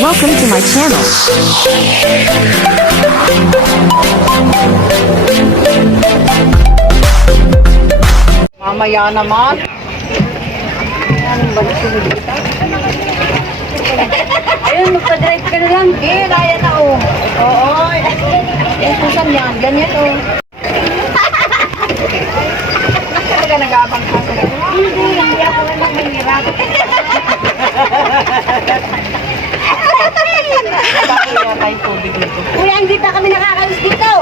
Welcome to my channel. Mamaya naman. Anong balik sunod kita? Ayun, magpa-drive ka na lang. Eh, kaya na oh. Oo. Eh, kusan yan. Ganyan oh. Talaga nag-aabang ka sa hindi ako naman mahirap. Kuya, hindi pa kami nakakalis dito.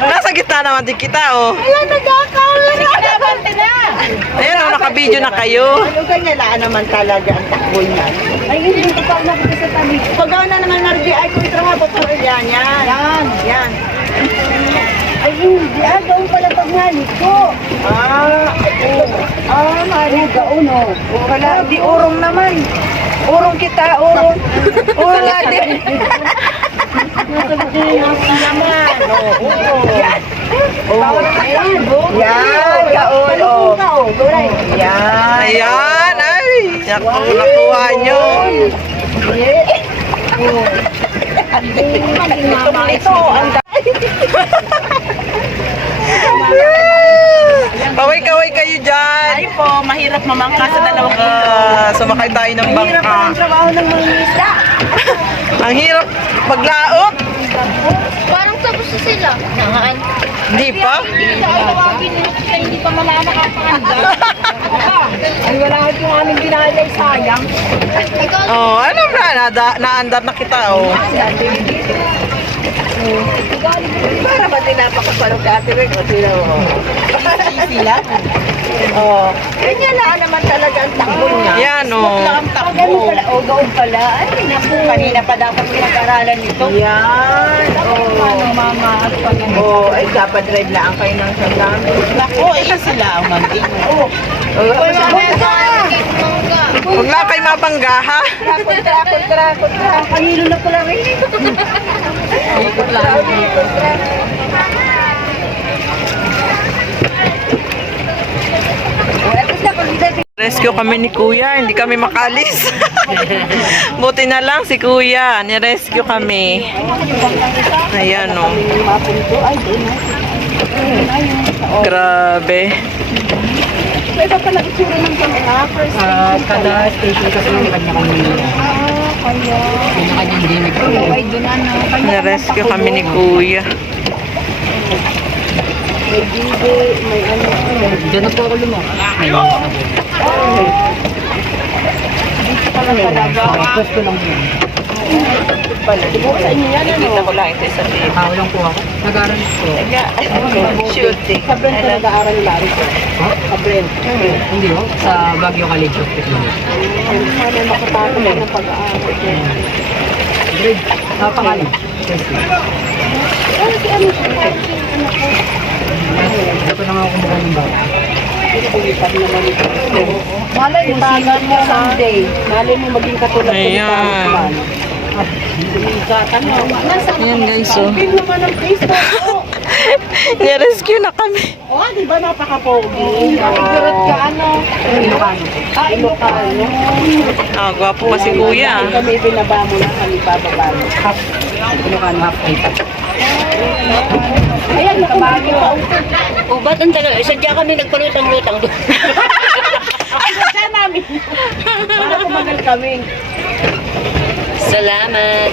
Nasa gitna naman din kita, oh. Ayun, nagkakalit. Kinabante na. Ayan, oh, nakabidyo na kayo. Ano ganyan naman talaga ang takbo niya. Ay, hindi ko pa nakita sa tabi. Pag na naman narbi, ay kung trabaho po. Yan. Yan. Ay, hindi. Doon pala pag nalik ko. Mali, gaon, oh. Wala, di urong naman. Urong kita, urong. Urong natin. Naman, oh. Yan. Yan, gaon, oh. Yan. Ayan, ay. Nakuha nyo. Ito, ang Kaway-kaway kayo dyan. Ay po, mahirap mamangka sa dalawang Sumakay tayo ng Mahirap bangka. ang trabaho ng mga isda. Ang hirap maglaot. Parang tapos na sila. Nangaan. Hindi pa? Hindi pa makakapakanda. Ay, wala yung aming binalay, sayang. Oh, ano na? Naandar na kita, oh. Para ba tinapakapalong ka ate Rick? O sila, sila? Oo. Ganyan lang naman talaga ang takbo niya. Yan, oh. Ang takbo. Ganun pala, o gaon pala. Ay, naku. Kanina pa dapat pinag-aralan nito. Yan. Ano, mama, at pag ay, dapat drive lang kayo ng sasama. Naku, sila ang mag-ino. Oo. Huwag lang kayo mabangga, ha? Kontra. Kanilo na pala rin. Rescue kami ni Kuya, hindi kami makalis. Buti na lang si Kuya, ni-rescue kami. Ayan, oh. Grabe. Iba pala itsura ng first Kada station kasi may kanya-kanya kanya-kanyang gimmick. ay doon ano. Ni-rescue kami ni Kuya. May gibe, may ano. Diyan na po ako lumakas. Dito pala talaga. Gusto lang yun. Pala. Di ba sa inyo yan ano? Kita ko lang ito sa table. Tao lang po ako. Nag-aaral po. Shooting. Sa Brent na nag-aaral lari ko. Ha? Sa Brent. Hindi ho. Sa Baguio College of Technology. Sana makatapos ng pag-aaral. Grade. Pangalan. Ano si ano siya? Ito na nga ako kumuha ng bago. Pag naman ito. Malay mo, sinan mo someday. Malay mo maging katulad ko ni Ayan. Paano. Ayan, guys, oh. Sabihin naman ng Facebook ko. Ni-rescue na kami. O, di ba napaka-pogi? Nakigurat ka ano? Ilocano. Ilocano. Ah, gwapo pa si Kuya. Kami binaba mo na kami bababa mo. Half. Ilocano half height. Ayan, nakabagi pa. O, ba't ang tagal? Sadya kami nagpalutang-lutang doon. Ay, sadya namin. Para kumagal kami. Salamat.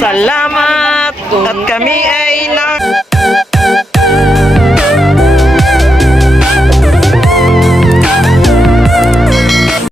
Salamat. At kami ay na...